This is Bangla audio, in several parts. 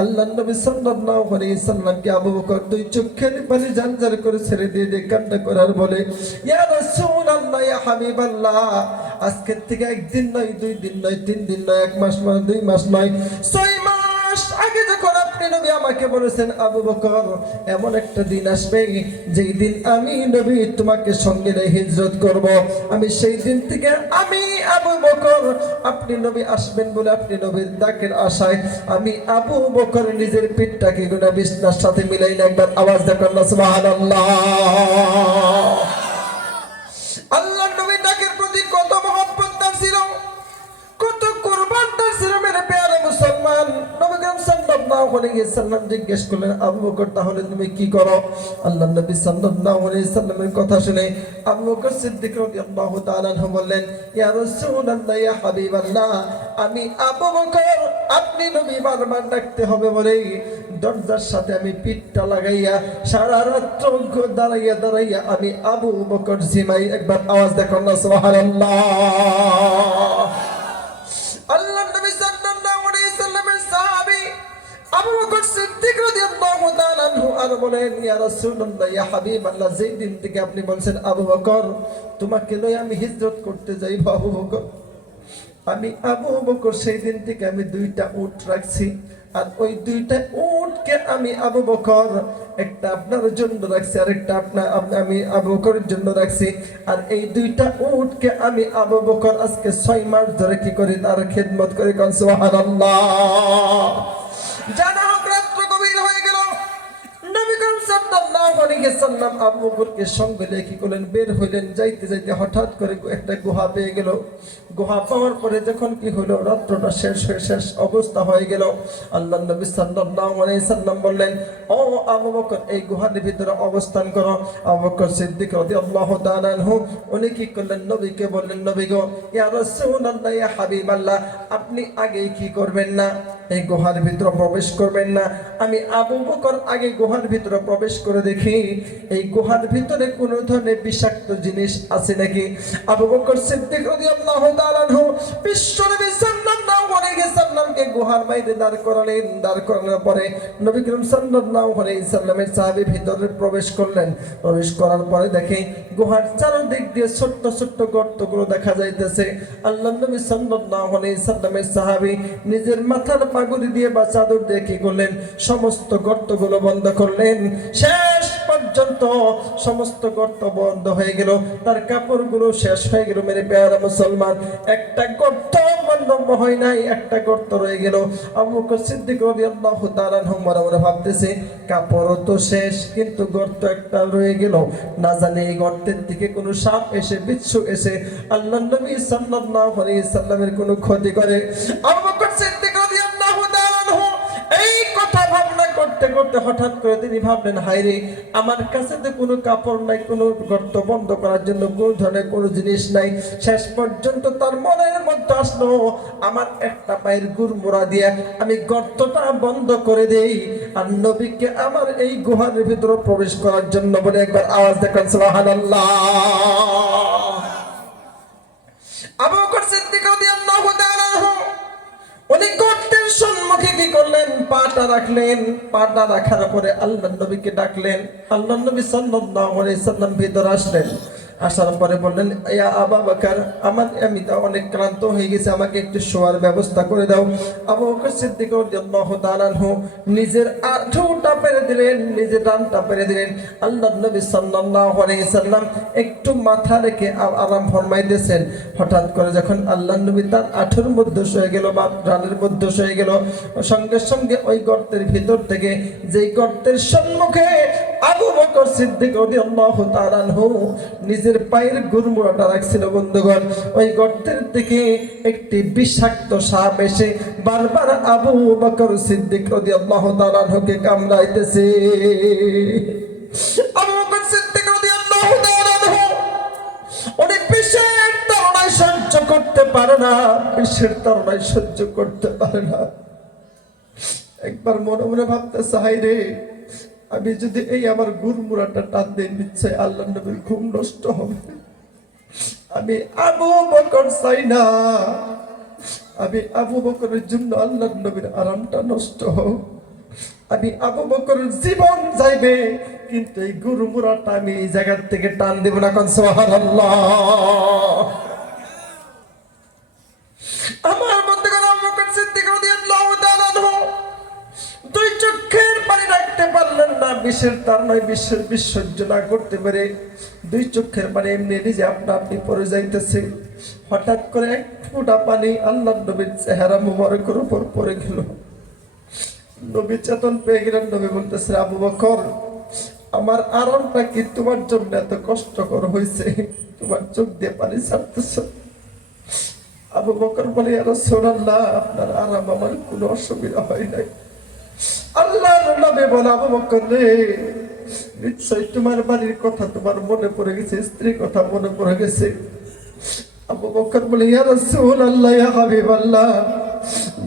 আল্লাহর নবী সাল্লাল্লাহু আলাইহি সাল্লামকে আবু বকর দুই চোখের পানি জানজার করে ছেড়ে দিয়ে কান্না করার বলে, ইয়া রাসূলুল্লাহ, ইয়া হাবিবাল্লাহ, আজকের থেকে একদিন নয়, 2 দিন নয়, 3 দিন নয়, 1 মাস নয়, 2 মাস নয়, 6 মাস আগে যখন আপনি নবী আমাকে বলেছেন, আবু বকর, এমন একটা দিন আসবে যেই দিন আমি নবী তোমাকে সঙ্গে নিয়ে হিজরত করব, আমি সেই দিন থেকে আমি আবু বকর, আপনি নবী আসবেন বলে আপনি নবীর ডাকের আশায় আমি আবু বকর নিজের পিঠটাকে গোটা বিছনার সাথে মিলাই না। একবার আওয়াজ দেন না সুবহানাল্লাহ। আল্লাহর নবীর ডাকের প্রতি কত মহব্বত তার ছিল, কত কুরবান তার ছিল। মেরে প্যারা মুসলমান, নবী করিম সাল্লাল্লাহু আলাইহি সাল্লাম জিজ্ঞেস করলেন, আবু বকর তাহলে তুমি কি করো? আল্লাহর নবী সাল্লাল্লাহু আলাইহি সাল্লামের কথা শুনে আবু বকর সিদ্দিক রাদিয়াল্লাহু তাআলা আনহু বললেন, ইয়া রাসূলুল্লাহ, ইয়া হাবিবাল্লাহ, আমি আবু বকর, আপনি নবী বারবার ডাকতে হবে বলে দরজার সাথে আমি পিঠটা লাগাইয়া সারা রাত্র দাঁড়াইয়া দাঁড়াইয়া আমি আবু বকর জিমাই। একবার আওয়াজ দেখুন না সুবহানাল্লাহ। আল্লাহর নবী সাল্লাল্লাহু আলাইহি সাল্লামের সাহাবী আবু বকর সিদ্দিক রাদিয়াল্লাহু তাআলা আনহু আর বলেন, ইয়া রাসূলুল্লাহ, ইয়া হাবিবাল্লাহ, যেই দিন থেকে আপনি বলছেন আবু বকর তোমাকে লই আমি হিজরত করতে যাই, আবু বকর, আমি আবু বকর সেই দিন থেকে আমি 2টা উট রাখছি, আর ওই 2টা উটকে আমি আবু বকর, একটা আপনার জন্য রাখছি আর একটা আমি আবু বকরের জন্য রাখছি, আর এই 2টা উটকে আমি আবু বকর আজকে 6 মাস ধরে কি করি, তার খেদমত করে। কোন সুবহানাল্লাহ। জানা হোক রাত্র গভীর হয়ে গেল, নবী করিম সাল্লাল্লাহু আলাইহি সাল্লাম আবু বকরকে সঙ্গে নিয়ে কি করলেন, বের হইলেন। যাইতে যাইতে হঠাৎ করে একটা গুহা পেয়ে গেল। গুহা পাওয়ার পরে যখন কি হলো, রাত্রটা শেষ অবস্থা হয়ে গেল, আল্লাহর নবী সাল্লাল্লাহু আলাইহি সাল্লাম বললেন, ও আবু বকর, এই গুহার ভিতরে অবস্থান করো। আবু বকর সিদ্দিক রাদিয়াল্লাহু তাআলা আনহু উনি কি করলেন, নবীকে বললেন, নবী গো, ইয়া রাসূলুল্লাহ, ইয়া হাবিবাল্লাহ, আপনি আগে কি করবেন না, এই গুহার ভিতরে প্রবেশ করবেন না। আমি আবু বকর আগে গুহার ভিতরে প্রবেশ করে দেখি এই গুহার ভিতরে কোন ধরনের বিষাক্ত জিনিস আছে নাকি। আবু বকর সিদ্দিক রাদিয়াল্লাহু তাআলা আনহু বিশ্বনবী সাল্লাল্লাহু আলাইহি সাল্লামকে গুহার বাইরে দাঁড় করালেন। দাঁড় করানোর পরে নবী করিম সাল্লাল্লাহু আলাইহি সাল্লামের সাহাবী ভিতরে প্রবেশ করলেন। প্রবেশ করার পরে দেখে গুহার চারদিক দিয়ে ছোট্ট ছোট্ট গর্তগুলো দেখা যাইতেছে। আল্লাহর নবী সাল্লাল্লাহু আলাইহি সাল্লামের সাহাবী নিজের মাথার পাগড়ি দিয়ে বা চাদর দিয়ে কি করলেন, সমস্ত গর্তগুলো বন্ধ করলেন। শেষ পর্যন্ত সমস্ত গর্ত বন্ধ হয়ে গেল, তার কাপড়গুলো শেষ হয়ে গেল। মেরে প্যারা মুসলমান, একটা গর্ত বন্ধ হয় নাই, একটা গর্ত রয়ে গেল। আবু বকর সিদ্দিক রাদিয়াল্লাহু তাআলা আনহু মনে মনে ভাবতেছে, কাপড়ও তো শেষ, কিন্তু গর্ত একটা রয়ে গেল, না জানি এই গর্তের দিকে কোনো সাপ এসে বিচ্ছু এসে আল্লাহর নবী সাল্লাল্লাহু আলাইহি সাল্লামের কোনো ক্ষতি করে। আবু বকর সিদ্দিক রাদিয়াল্লাহু তাআলা আনহু এই কথা ভাবনা করতে করতে হঠাৎ করে তিনি ভাবলেন, হায়রে, আমার কাছে তো কোনো কাপড় নাই, কোনো গর্ত বন্ধ করার জন্য কোনো ধরনের কোনো জিনিস নাই। শেষ পর্যন্ত তার মনের মধ্যে আসলো, আমার একটা পায়ের গুড়মোড়া দিয়ে আমি গর্তটা বন্ধ করে দেই, আর নবীকে আমার এই গুহার ভিতরে প্রবেশ করার জন্য বলে। একবার আওয়াজ দেখান সুবহানাল্লাহ। আবু বকর সিদ্দিক রাদিয়াল্লাহু তাআলা আনহু উনি গর্তের সম্মুখে কি করলেন, পাটা রাখলেন। পাটা রাখার পরে আল্লাহর নবীকে ডাকলেন। আল্লাহর নবী সাল্লাল্লাহু আলাইহি সাল্লাম ভিতরে আসলেন। আসার পরে বললেন, ইয়া আবু বকর, আমি তো অনেক ক্লান্ত হয়ে গেছি, আমাকে একটু শোয়ার ব্যবস্থা করে দাও। আবু বকর সিদ্দিক রাদিয়াল্লাহু তাআলা আনহু নিজের আঁঠুটা পেরে দিলেন, নিজের ডানটা পেরে দিলেন। আল্লাহর নবী সাল্লাল্লাহু আলাইহি সাল্লাম একটু মাথা রেখে আরাম ফরমাইতেছেন। হঠাৎ করে যখন আল্লাহর নবী তার আঁঠুর মধ্যে শুয়ে গেল বা ডানের মধ্যে শুয়ে গেল, সঙ্গে সঙ্গে ওই গর্তের ভিতর থেকে, যেই গর্তের সম্মুখে আবু বকর সিদ্দিক রাদিয়াল্লাহু তাআলা আনহু নিজের পায়ের গুড়মোড়াটা রাখছিল, বন্ধুগণ, ওই গর্তের থেকে একটি বিষাক্ত সাপ এসে বারবার আবু বকর সিদ্দিক রাদিয়াল্লাহু তাআলা আনহুকে কামড়াইতেছে। আবু বকর সিদ্দিক রাদিয়াল্লাহু তাআলা আনহু উনি বিষের তাড়নায় সহ্য করতে পারে না, বিষের তাড়নায় সহ্য করতে পারে না। একবার মনে মনে ভাবতেছে, হায়রে, আমি যদি এই আমার গুড়মুড়াটা টান দিয়ে নিচ্ছে, আল্লাহর নবীর ঘুম নষ্ট হবে। আমি আবু বকর চাই না, আমি আবু বকরের জন্য আল্লাহর নবীর আরামটা নষ্ট হোক, আমি আবু বকরের জীবন যাইবে, কিন্তু এই গরু মুরাটা আমি এই জায়গা থেকে টান দেব না। কোন সুবহানাল্লাহ। আমার বন্ধুগণ, আবু বকর সিদ্দিক রাদিয়াল্লাহু তাআলা আনহু দুই চোখের পানি রাখতে পারলেন না, বিষের তার নয়, বিষের বিষ সহ্য না করতে পারে দুই চোখের পানি এমনি নিজে আপনা আপনি পড়ে যাইতেছে। হঠাৎ করে এক ফোঁটা পানি আল্লাহর নবীর চেহারা মুবারকের উপর পড়ে গেল। নবী চেতন পেয়ে গেলেন। নবী বলতেছে, আবু বকর, আমার আরামটা কি তোমার জন্য এত কষ্টকর হয়েছে? তোমার চোখ দিয়ে পানি ছাড়তেছ। আবু বকর বলে, ইয়া রাসূলুল্লাহ, আপনার আরাম আমার কোনো অসুবিধা হয় নাই। আল্লাহর নবী বলে, আবু বকর রে, নিশ্চয়ই তোমার বাড়ির কথা তোমার মনে পড়ে গেছে, স্ত্রীর কথা মনে পড়ে গেছে। আবু বকর বলে, ইয়া রাসূলুল্লাহ, ইয়া হাবিবাল্লাহ,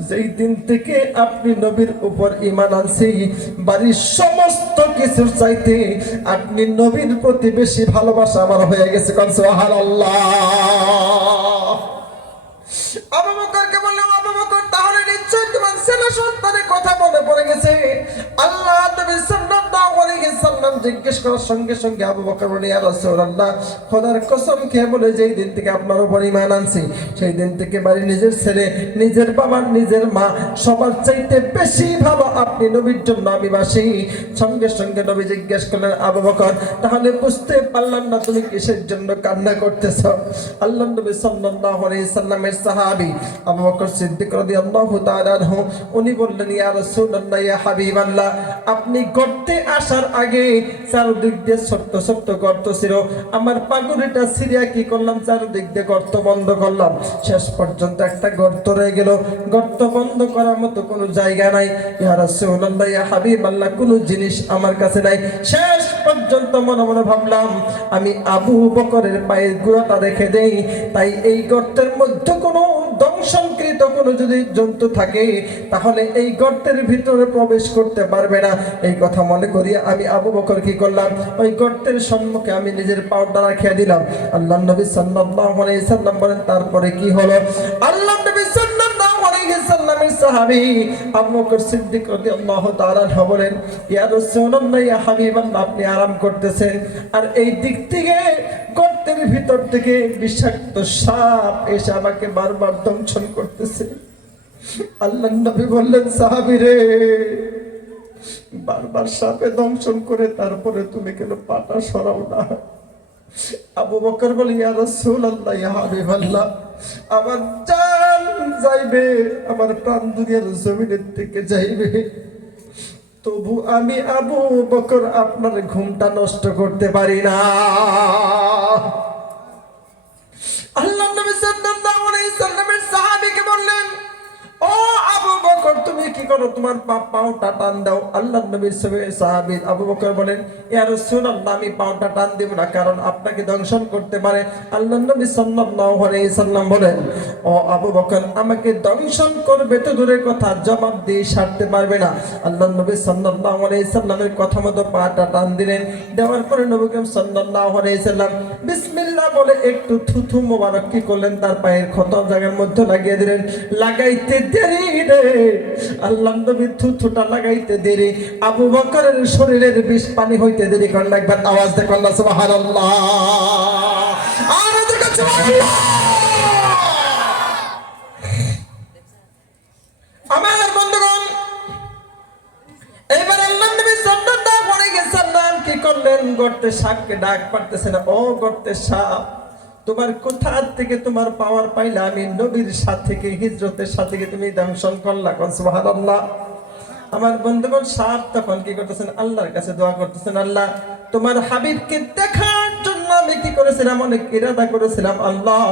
যেই দিন থেকে আপনি নবীর উপর ঈমান আনছি, বাড়ির সমস্ত কিছুর চাইতে আপনি নবীর প্রতি বেশি ভালোবাসা আমার হয়ে গেছে। কোন সুবহানাল্লাহ। আবু বকরকে বললাম, আবু বকর, তাহলে নিশ্চয় তোমার ছেলে সন্তানের কথা মনে পড়ে গেছে। আল্লাহ নবী সাল্লাল্লাহু আলাইহি ওয়াসাল্লাম জিজ্ঞেস করার সঙ্গে সঙ্গে আবু বকর বলে, ইয়া রাসূলুল্লাহ, খোদার কসম খেয়ে বলে, যেই দিন থেকে আপনার উপর ঈমান আনছি, সেই দিন থেকে বাড়ি নিজের ছেলে, নিজের বাবা, নিজের মা, সবার চাইতে বেশি ভালো আপনি নবীর জন্য আমি বাসি। সঙ্গে সঙ্গে নবী জিজ্ঞেস করলেন, আবু বকর, তাহলে বুঝতে পারলাম না তুমি কিসের জন্য কান্না করতেছ? আল্লাহ নবী সাল্লাল্লাহু আলাইহি ওয়াসাল্লামের সাহাবী আবু বকর সিদ্দিক রাদিয়াল্লাহু তাআলা আনহু উনি বললেন, ইয়া রাসূলুল্লাহ, ইয়া হাবিবাল্লাহ, আপনি গর্তে আসার আগে চারদিক দিয়ে ছোট্ট ছোট্ট গর্ত ছিল। আমার পাগুড়িটা ছিঁড়ে কি করলাম, চারদিক দিয়ে গর্ত বন্ধ করলাম। শেষ পর্যন্ত একটা গর্ত রয়ে গেল। গর্ত বন্ধ করার মতো কোনো জায়গা নাই। ইয়া রাসূলুল্লাহ, ইয়া হাবিবাল্লাহ, কোনো জিনিস আমার কাছে নাই। শেষ পর্যন্ত মনে মনে ভাবলাম, আমি আবু বকরের পায়ের গোড়াটা রেখে দেই, তাই এই গর্তের মধ্যে কোনো দংশনকৃত কোনো যদি জন্তু থাকে তাহলে এই গর্তের ভিতরে প্রবেশ করতে পারবে না। এই কথা মনে করি আমি আবু বকর কি করলাম, ওই গর্তের সম্মুখে আমি নিজের পাউডার রাখিয়ে দিলাম। আল্লাহ নবী সাল্লাল্লাহু আলাইহি সাল্লাম বলেন, তারপরে কি হলো? আল্লাহ নবী সাল্লাল্লাহু আলাইহি সাল্লামের সাহাবী আবু বকর সিদ্দিক রাদিয়াল্লাহু তাআলা বলেন, ইয়া রাসূলুল্লাহ, ইয়া হাবিবাল্লাহ, আপনি আরাম করতেছেন, আর এই দিক থেকে গর্তের ভিতর থেকে বিষাক্ত সাপ এসে আমাকে বারবার দংশন করতেছে। আল্লাহ নবী বললেন, সাহাবী রে, বারবার সাপে দংশন করে তারপরে তুমি কেন পাটা সরাও না? আবু বকর বলে, ইয়া রাসূলুল্লাহ, ইয়া হাবিবাল্লাহ, আমার জান যাইবে, আমার প্রাণ দুনিয়ার জমিনের থেকে যাইবে, তবু আমি আবু বকর আপনার ঘুমটা নষ্ট করতে পারি না। আল্লাহ নবী সাল্লাল্লাহু আলাইহি সাল্লামের সাহাবীকে বললেন, ও আবু বকর, তুমি কি করো? তোমার পাউটা টান দাও। আল্লাহ নবীর সাহাবী আবু বকর বলেন, ইয়া রাসূলুল্লাহ, আমি পাউটা টান দেব না, কারণ আপনাকে দংশন করতে পারে। আল্লাহ নবী সাল্লাল্লাহু আলাইহি সাল্লাম বলেন, ও আবু বকর, আমাকে দংশন করবে তো দূরের কথা, জবাব দিয়ে ছাড়তে পারবে না। আল্লাহ নবী সাল্লাল্লাহু আলাইহি সাল্লামের কথা মতো পাটা টান দিলেন। দেওয়ার পরে নবী করিম সাল্লাল্লাহু আলাইহি সাল্লাম বিসমিল্লাহ বলে একটু থুথু মোবারক কি করলেন, তার পায়ের ক্ষত জায়গার মধ্যে লাগিয়ে দিলেন। লাগাইতে দেরি রে, আল্লাহ নবী থুথুটা লাগাইতে দেরি, আবু বকরের শরীরের বিষ পানি হইতে দেরি। কারণ একবার আওয়াজ দেখুন না, সুবহানাল্লাহ। আর ওদের কাছে আমার বন্ধুগণ, এবার আল্লাহ নবী সাল্লাল্লাহু আলাইহি সাল্লাম কি করলেন, গর্তে সাপকে ডাক পারতেছে না, ও গর্তে সাপ, তোমার কোথা থেকে তোমার পাওয়ার পাইলা? আমি নবীর সাথে হিজরতের সাথে তুমি দংশন করলা। কোন সুবহানাল্লাহ। আমার বন্ধুগণ, সাপ তখন কি করতেছেন, আল্লাহর কাছে দোয়া করতেছেন, আল্লাহ, তোমার হাবিবকে দেখার জন্য আমি কি করেছিলাম, অনেক ইরাদা করেছিলাম, আল্লাহ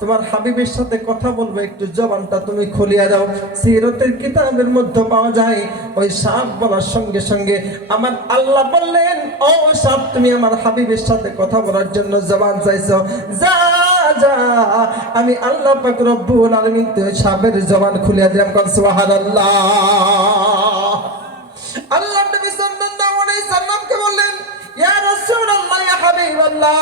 তোমার হাবিবের সাথে কথা বলবো, একটু জবানটা তুমি খুলিয়া দাও। সিরাতের কিতাবের মধ্যে পাওয়া যায়, ওই সাপ বলার সঙ্গে সঙ্গে আমার আল্লাহ বললেন, ও সাপ, তুমি আমার হাবিবের সাথে কথা বলার জন্য জবান চাইছো, যা যা, আমি আল্লাহ পাক রব্বুল আলামিন সাপের জবান খুলিয়া দিলাম। কোন সুবহানাল্লাহ। আল্লাহ নবী সাল্লাল্লাহু আলাইহি সাল্লামকে বললেন, ইয়া রাসূলুল্লাহ, ইয়া হাবিবাল্লাহ,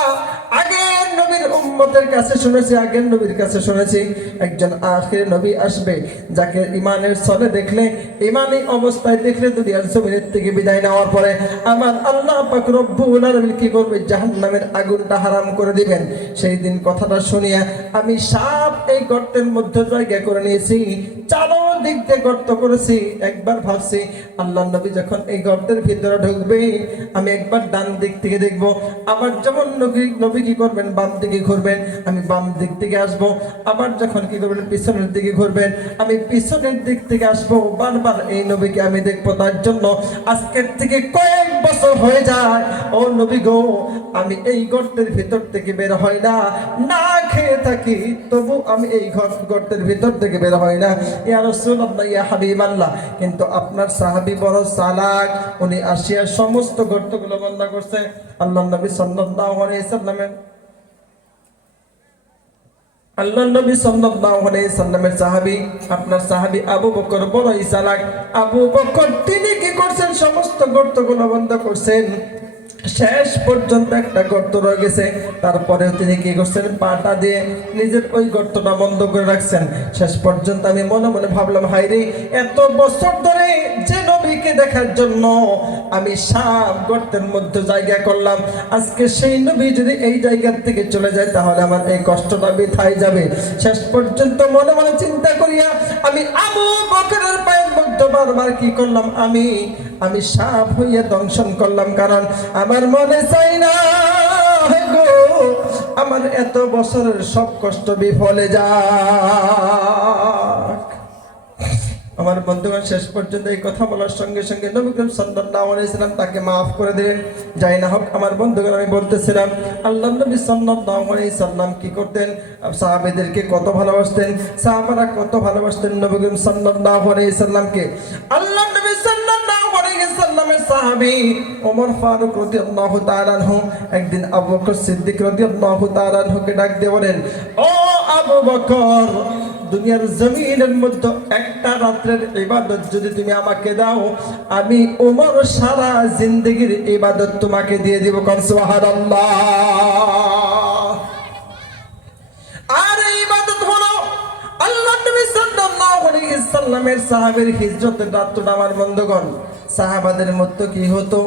আগের নবীর উম্মতের কাছে শুনেছি, আগের নবীর কাছে শুনেছি একজন আখির নবী আসবে, যাকে ইমানের ছলে দেখলে, ইমানি অবস্থায় দেখলে দুনিয়ার জমিনের থেকে বিদায় নেওয়ার পরে আমার আল্লাহ পাক রব্বুল আলামিন কি করবে, জাহান্নামের আগুনটা হারাম করে দিবেন। সেই দিন কথাটা শুনিয়া আমি সাপ এই গর্তের মধ্যে জায়গা করে নিয়েছি, চারো দিক দিয়ে গর্ত করেছি। একবার ভাবছি আল্লাহ নবী যখন এই গর্তের ভিতরে ঢুকবে, আমি একবার ডান দিক থেকে দেখবো, আবার যেমন নবী কি করবেন বাম দিকে ঘুরবেন, আমি বাম দিক থেকে আসবো, আবার যখন কি করবেন পিছনের দিকে ঘুরবেন, আমি পিছনের দিক থেকে আসবো। বারবার এই নবীকে আমি দেখবো। তার জন্য আজকের থেকে কয়েক বছর হয়ে যায়, ও নবী গো, আমি এই গর্তের ভিতর থেকে বের হয় না, না খেয়ে থাকি তবু আমি এই গর্তের ভিতর থেকে বের হয় না। ইয়া রাসূলুল্লাহ, ইয়া হাবিবাল্লাহ। কিন্তু আপনার সাহাবী বড় চালাক, উনি আসিয়া সমস্ত গর্তগুলো বন্ধ করছে। আল্লাহর নবী সাল্লাল্লাহু আলাইহি সাল্লামের সাহাবী, আপনার সাহাবী আবু বকর বড়ই চালাক। আবু বকর তিনি কি করছেন, সমস্ত গর্তগুলো বন্ধ করছেন। শেষ পর্যন্ত একটা গর্ত রয়ে গেছে, তারপরেও তিনি কি করছেন, পাটা দিয়ে নিজের ওই গর্তটা বন্ধ করে রাখছেন। শেষ পর্যন্ত আমি মনে মনে ভাবলাম, হায়রে, এত বছর ধরে যে নবীকে দেখার জন্য আমি সাপ গর্তের মধ্যে জায়গা করলাম, আজকে সেই নবী যদি এই জায়গার থেকে চলে যায় তাহলে আমার এই কষ্টটা বৃথায় যাবে। শেষ পর্যন্ত মনে মনে চিন্তা করিয়া আমি আবু বকরের পায়ের মধ্যে বারবার কি করলাম, আমি সাপ হইয়া দংশন করলাম। কারণ আমার মনে চাই না গো আমার এত বছরের সব কষ্ট বিফলে যাক। আমার বন্ধুগণ, শেষ পর্যন্ত এই কথা বলার সঙ্গে সঙ্গে নবী করিম সাল্লাল্লাহু আলাইহি সাল্লাম তাকে মাফ করে দিলেন। যাই না হোক আমার বন্ধুগণ, আমি বলতেছিলাম আল্লাহ নবী সাল্লাল্লাহু আলাইহি সাল্লাম কি করতেন, সাহাবীদেরকে কত ভালোবাসতেন, সাহাবারা কত ভালোবাসতেন নবী করিম সাল্লাল্লাহু আলাইহি সাল্লামকে। আল্লাহ নবী সাল্লাল্লাহু আলাইহি সাল্লামের সাহাবী ওমর ফারুক রাদিয়াল্লাহু তাআলা আনহু একদিন আবু বকর সিদ্দিক রাদিয়াল্লাহু তাআলা আনহুকে ডাক দিয়ে বলেন, ও আবু বকর, দুনিয়ার জমিনের মধ্যে একটা রাত্রের ইবাদত যদি তুমি আমাকে দাও, আমি ওমর সারা জিন্দেগীর ইবাদত তোমাকে দিয়ে দিব। কোন সুবহানাল্লাহ। আর এই ইবাদত হলো আল্লাহ নবী সাল্লাল্লাহু আলাইহি সাল্লামের সাহাবীর হিজরতের রাতটা। আমার বন্ধুগণ, সাহাবাদের মধ্যে কি হতো,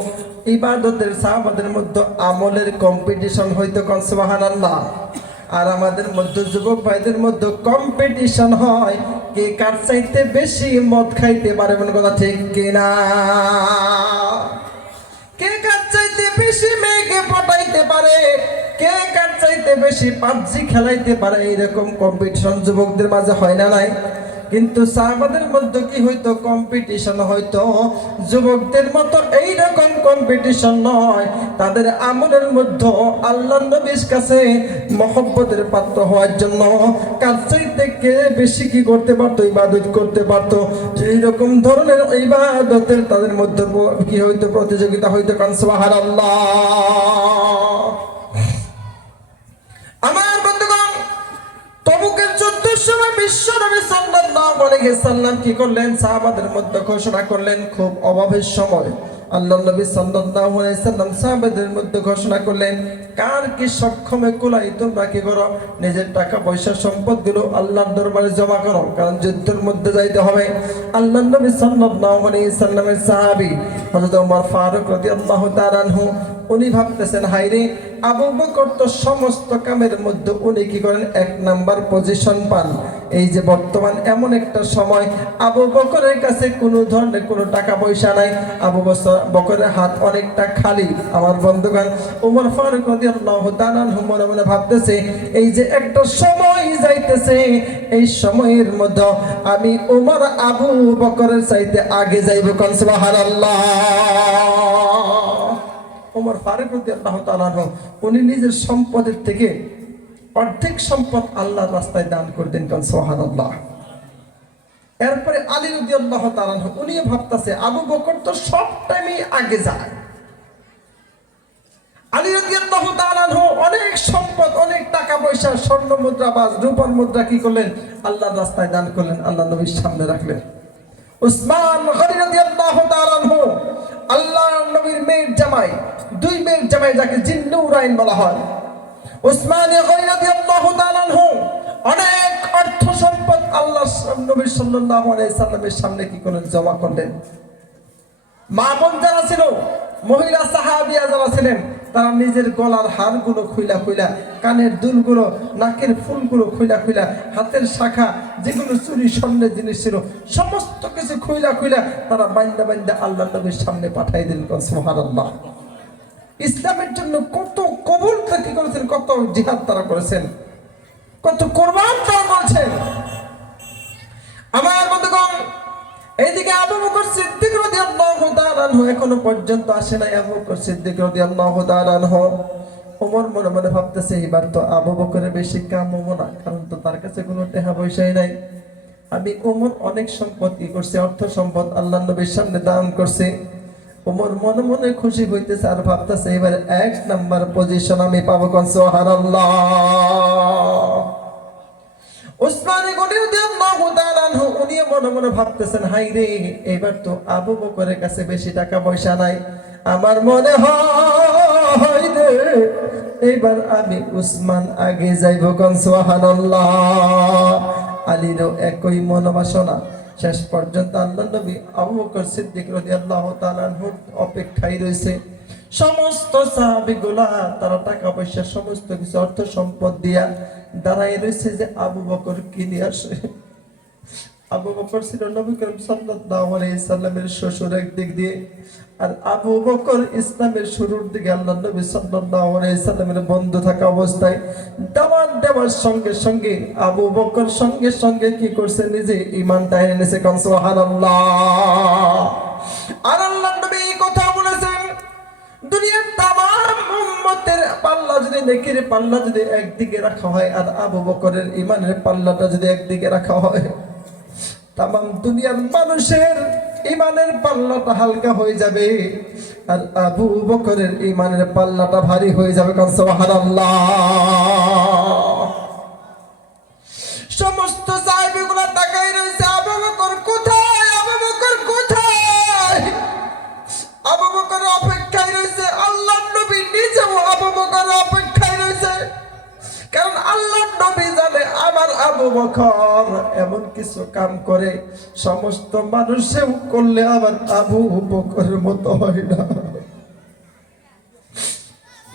ইবাদতের, সাহাবাদের মধ্যে আমলের কম্পিটিশন হইতো। কোন সুবহানাল্লাহ। আর আমাদের মধ্যে যুবক ভাইদের মধ্যে কম্পিটিশন হয়, কে কার চাইতে বেশি মদ খাইতে পারে। মনে কথা ঠিক কিনা? কে কার চাইতে বেশি মেয়েকে পটাইতে পারে, কে কার চাইতে বেশি পাবজি খেলাইতে পারে, এইরকম কম্পিটিশন যুবকদের মাঝে হয় না নাই? কিন্তু সাহাবাদের মধ্যে কি হইতো, কম্পিটিশন হইতো। যুবকদের মতো এইরকম কম্পিটিশন নয়, তাদের আমলের মধ্যে আল্লাহর নবীর কাছে মহব্বতের পাত্র হওয়ার জন্য কার চাইতে কে বেশি কি করতে পারতো, ইবাদত করতে পারতো, এইরকম ধরনের ইবাদতের তাদের মধ্যে কি হইতো, প্রতিযোগিতা হইতো। কারণ সুবহানাল্লাহ। আমার বন্ধুগণ, তবুকের যুদ্ধের সময় বিশ্বনবী সাল্লাল্লাহু আলাইহি সাল্লাম কি করলেন, সাহাবাদের মধ্যে ঘোষণা করলেন, খুব অভাবের সময় আল্লাহ নবী সাল্লাল্লাহু আলাইহি সাল্লাম সাহাবাদের মধ্যে ঘোষণা করলেন, কার কি সক্ষমে কুলাই তোমরা কি করো, নিজের টাকা পয়সা সম্পদগুলো আল্লাহর দরবারে জমা করো, কারণ যুদ্ধের মধ্যে যাইতে হবে। আল্লাহ নবী সাল্লাল্লাহু আলাইহি সাল্লামের সাহাবী হযরত ওমর ফারুক রাদিয়াল্লাহু তাআলা আনহু, উনি ভাবতেছেন, হায়রে, আবু বকর তো সমস্ত কামের মধ্যে উনি কি করেন, এক নাম্বার পজিশন পান। এই যে বর্তমান এমন একটা সময়, আবু বকরের কাছে কোনো ধরনের কোনো টাকা পয়সা নাই, আবু বকরের হাত অনেকটা খালি। আমার বন্ধুগণ, ওমর ফারুক রাদিয়াল্লাহু তাআলা আনহু মনে মনে ভাবতেছে, এই যে একটা সময় যাইতেছে, এই সময়ের মধ্যে আমি ওমর আবু বকরের চাইতে আগে যাইব। কোন সুবহানাল্লাহ। ওমর ফারুক রাদিয়াল্লাহু তাআলা আনহু উনি নিজের সম্পদের থেকে অর্ধেক সম্পদ আল্লাহর রাস্তায় দান করে দেন। কোন সুবহানাল্লাহ। এরপরে আলী রাদিয়াল্লাহু তাআলা আনহু উনিও ভাবতেছে, আবু বকর তো সব টাইমই আগে যায়। আলী রাদিয়াল্লাহু তাআলা আনহু অনেক সম্পদ, অনেক টাকা পয়সা, স্বর্ণ মুদ্রা বা রূপার মুদ্রা কি করলেন, আল্লাহর রাস্তায় দান করলেন, আল্লাহ নবীর সামনে রাখলেন। উসমান গনি রাদিয়াল্লাহু তাআলা আনহু আল্লাহর নবীর মেয়ের জামাই, দুই মেয়ের জামাই যাকে জিন্নুরাইন বলা হয়। উসমান গনি রাদিয়াল্লাহু তাআলা আনহু অনেক অর্থ সম্পদ আল্লাহর নবী সাল্লাল্লাহু আলাইহি সাল্লামের সামনে কি করে জমা করলেন। মা বোন যারা ছিল, মহিলা সাহাবিয়া যারা ছিলেন, তারা নিজের গলার হারগুলো খুইলা খুইলা, কানের দুলগুলো, নাকের ফুলগুলো খুইলা খুইলা, হাতের শাখা যেগুলো চুরি স্বর্ণের জিনিস ছিল সমস্ত কিছু খুইলা খুইলা তারা বাইন্দা বাইন্দা আল্লাহ নবীর সামনে পাঠাই দিলেন। সুবহানাল্লাহ। ইসলামের জন্য কত কবুল কি করেছেন, কত জিহাদ তারা করেছেন, কত কোরবান তারা করেছেন। আমার বন্ধুগণ, এইদিকে আবু বকর সিদ্দিক রাদিয়াল্লাহু তাআলা আনহু এখনো পর্যন্ত আসে নাই। আবু বকর সিদ্দিক রাদিয়াল্লাহু তাআলা আনহু ওমর মনে মনে ভাবতেছে, এবার তো আবু বকরের বেশি কাম হবো না, কারণ তো তার কাছে কোনো টাকা পয়সাই নাই। আমি ওমর অনেক সম্পদ কি করছে, অর্থ সম্পদ আল্লাহর নবীর সামনে দান করছে। ওমর মনে মনে খুশি হইতেছে আর ভাবতেছে, এবার 1 নাম্বার পজিশন আমি পাবো। সুবহানাল্লাহ। উসমান গনি রাদিয়াল্লাহু তাআলা আনহু উনি মনে মনে ভাবতেছেন, হাই রে, এবার তো আবু বকরের কাছে বেশি টাকা পয়সা নাই, আমার মনে হয় রে এবার আমি উসমান আগে যাইব। সুবহানাল্লাহ। আলীরও একই মনোবাসনা। শেষ পর্যন্ত আল্লাহর নবী আবু বকর সিদ্দিক রাদিয়াল্লাহু তাআলা আনহু অপেক্ষায় রয়েছে। সমস্ত সাহাবীগুলা তারা টাকা পয়সা সমস্ত কিছু অর্থ সম্পদ দিয়া দাঁড়ায় রয়েছে যে আবু বকর কি নিয়ে আসে। আবু বকর ছিল নবী করিম সাল্লাল্লাহু আলাইহি সাল্লামের শ্বশুর একদিক দিয়ে, আর আবু বকর ইসলামের শুরুর দিকে আল্লাহর নবী সাল্লাল্লাহু আলাইহি সাল্লামের বন্ধু থাকা অবস্থায় দাওয়াত দেওয়ার সঙ্গে সঙ্গে আবু বকর সঙ্গে সঙ্গে কি করছে, নিজে ঈমানটা এনে নিয়েছে। সুবহানাল্লাহ। আর আল্লাহর নবী কথা বলেছেন, দুনিয়ার তামাম উম্মতের পাল্লা যদি নেকির পাল্লা যদি একদিকে রাখা হয় আর আবু বকরের ঈমানের পাল্লাটা যদি একদিকে রাখা হয়, তামাম দুনিয়ার মানুষের ঈমানের পাল্লাটা হালকা হয়ে যাবে আর আবু বকরের ঈমানের পাল্লাটা ভারী হয়ে যাবে। সুবহানাল্লাহ। সমস্ত সাহাবীগুলো তাকায় রয়েছে, আবু বকর কোথায়, আবু বকর কোথায়। আবু বকর অপেক্ষায় রয়েছে, আল্লাহর নবী নিজেও আবু বকর অপেক্ষায় রয়েছে, কারণ আল্লাহর নবী জানে আমার আবু বকর এমন কিছু কাম করে সমস্ত মানুষেও করলে আবার আবু বকরের মতো হয় না।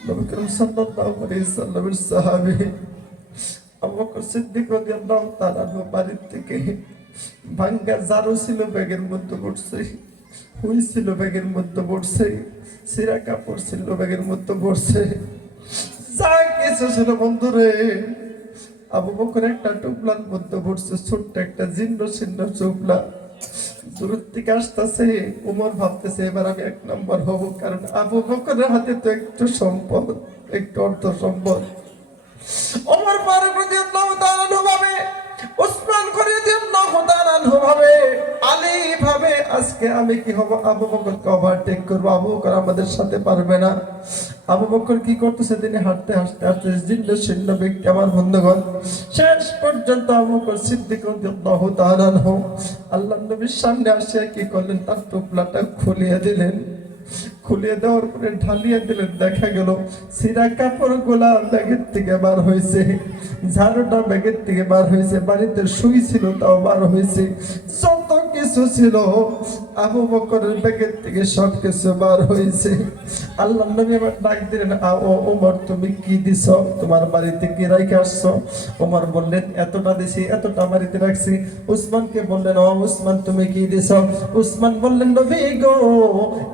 নবী করিম সাল্লাল্লাহু আলাইহি সাল্লামের সাহাবী আবু বকর সিদ্দিক রাদিয়াল্লাহু তাআলা বাড়ির থেকে ভাঙ্গা জারু ছিল ব্যাগের মধ্যে পড়ছে, হুই ছিল ব্যাগের মধ্যে পড়ছে, সিরা কাপড় ছিল ব্যাগের মধ্যে পড়ছে, যা কিছু ছিল বন্ধুরে আবু বকর একটা টুকলার মধ্যে পড়ছে, ছোট্ট একটা জীর্ণ শীর্ণ টুকলা। দূর থেকে আসতেছে, ওমর ভাবতেছে এবার আমি 1 নম্বর হব, কারণ আবু বকরের হাতে তো একটু সম্পদ, একটু অর্থ সম্পদ। ওমর ফারুক রাদিয়াল্লাহু তাআলা আনহু ভাবে, উসমান গনি রাদিয়াল্লাহু তাআলা আনহু ভাবে, আলী ভাবে আজকে আমি কি হব, আবু বকরকে ওভারটেক করব, আবু বকর আমাদের সাথে পারবে না। আবু বকর কি করতেছে, তিনি হাঁটতে হাঁটতে হাঁটতে জীর্ণ শীর্ণ ব্যক্তি। আমার বন্ধুগণ, শেষ পর্যন্ত আবু বকর সিদ্দিক রাদিয়াল্লাহু তাআলা আনহু আল্লাহর নবীর সামনে আসে কি করলেন, তার টুপলাটা খুলিয়ে দিলেন। খুলিয়ে দেওয়ার পরে ঢালিয়ে দিলেন, দেখা গেল সিরা কাপড় গুলা ব্যাগের থেকে বার হয়েছে, ঝাড়ুটা ব্যাগের থেকে বার হয়েছে, বাড়িতে শুই ছিল তাও বার হয়েছে, যত কিছু ছিল আবু বকরের ব্যাগের থেকে সব কিছু বার হয়েছে। আল্লাহর নবী আবার ডাক দিলেন, ওমর তুমি কি দিছ, তোমার বাড়িতে কি রাইখে আসছো? ওমর বললেন, এতটা দিছি, এতটা বাড়িতে রাখছি। উসমানকে বললেন, ও উসমান তুমি কি দিছ? উসমান বললেন, নবী গো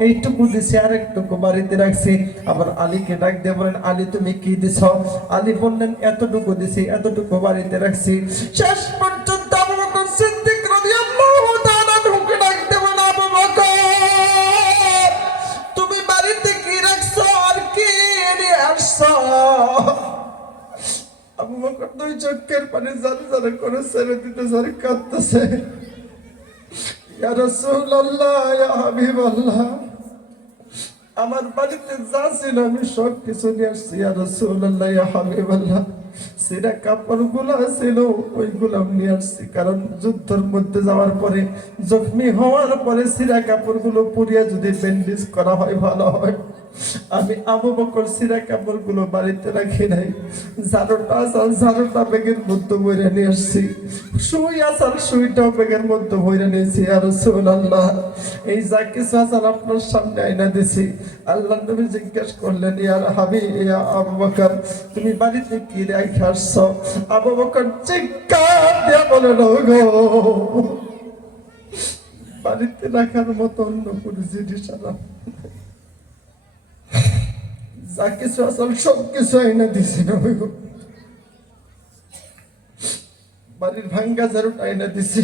এইটুকু দিছি, আরেকটুকু বাড়িতে রাখছি। আবার আলীকে ডাক দিয়ে বলেন, আলী তুমি কি দিছ? আলী বললেন, এতটুকু দিছি, এতটুকু বাড়িতে রাখছি। শেষ পর্যন্ত আবু বকর সিদ্দিক রাদিয়াল্লাহু তাআলা আনহুকে ডাক দিয়ে বলেন, আবু বকর তুমি বাড়িতে কি রাখছো আর কি নিয়ে আসছো? আবু বকর দুই চোখের পানি জারে জারে করে ছেড়ে দিতেছে আর কাঁদতেছে, ইয়া রাসূলুল্লাহ, ইয়া হাবিবাল্লাহ, আমার বাড়িতে যা ছিল আমি সব কিছু নিয়ে আসছি, ইয়া রাসূলুল্লাহ, ইয়া হাবিবাল্লাহ। সিরা কাপড়গুলো ছিল ওইগুলো নিয়ে আসছি, কারণ যুদ্ধের মধ্যে যাওয়ার পরে জখমি হওয়ার পরে সিরা কাপড়গুলো পুড়িয়ে যদি ব্যান্ডেজ করা হয় ভালো হয়। আমি আবু বকর সিরা কাপড়গুলো বাড়িতে রাখি নাই, ঝাড়ুটা ব্যাগের মধ্যে বইরে নিয়ে আসছি, সুই আসার সুইটাও ব্যাগের মধ্যে বইরে নিয়েছি। আর রাসূলুল্লাহ, এই যা কিছু আসার আপনার সামনে আইনা দিছি। আল্লাহ নবী জিজ্ঞেস করলেন, ইয়া হাবিব, ইয়া আবু বকর, তুমি বাড়িতে কি রেখে আসছো? আবু বকর চিৎকার দিয়ে বলেন, ওগো, বাড়িতে রাখার মতো অন্য কোনো জিনিস আনা, যা কিছু আসল সব কিছু আইনা দিছি। বাড়ির ভাঙ্গা ঝাড়ুটা আইনা দিছি,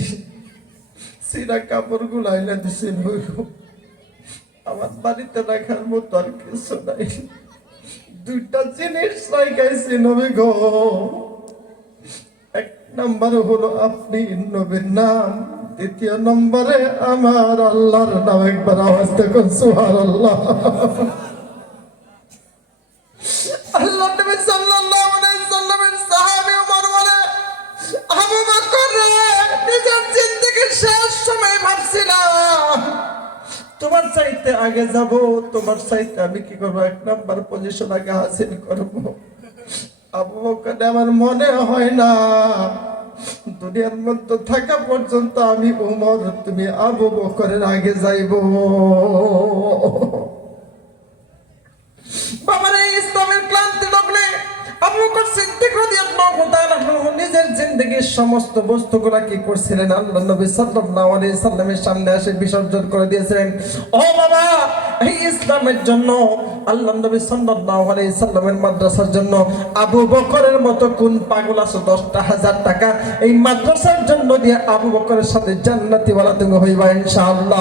সিরা কাপড়গুলো আইনা দিছি। আমার বাড়িতে রাখার মতো আর কিছু নাই। দুইটা জিনিস রাখাইছি নবী গো। এক নম্বর হলো আপনি নবীর নাম, দ্বিতীয় নম্বরে আমার আল্লাহর নাম। একবার আওয়াজ দেখুন সুবহানাল্লাহ। আল্লাহ নবী সাল্লাল্লাহু আলাইহি সাল্লামের সাহাবী ওমর বলে, আবু বকর রে, নিজের জিন্দেগীর শেষ সময় ভাবছিলাম তোমার চাইতে আগে যাব, তোমার চাইতে আমি কি করবো, এক নাম্বার পজিশন আগে হাসিল করব। আবু বকর, আমার মনে হয় না দুনিয়ার মধ্যে থাকা পর্যন্ত আমি ওমর তুমি আবু বকরের আগে যাইব। বাবারে, ইসলামের ক্লান্তি লাগলে আবু বকর সিদ্দিক রাদিয়াল্লাহু তাআলা নিজের জিন্দেগীর সমস্ত বস্তুগুলা কি করছিলেন, আল্লাহ নবী সাল্লাল্লাহু আলাইহি সাল্লামের সামনে এসে বিসর্জন করে দিয়েছিলেন। ও বাবা, এই ইসলামের জন্য, আল্লাহ নবী সাল্লাল্লাহু আলাইহি সাল্লামের মাদ্রাসার জন্য আবু বকরের মতো কোন পাগল আছে 10,000 টাকা এই মাদ্রাসার জন্য দিয়ে আবু বকরের সাথে জান্নাতি ওয়ালা তুমি হইবা ইনশাআল্লাহ।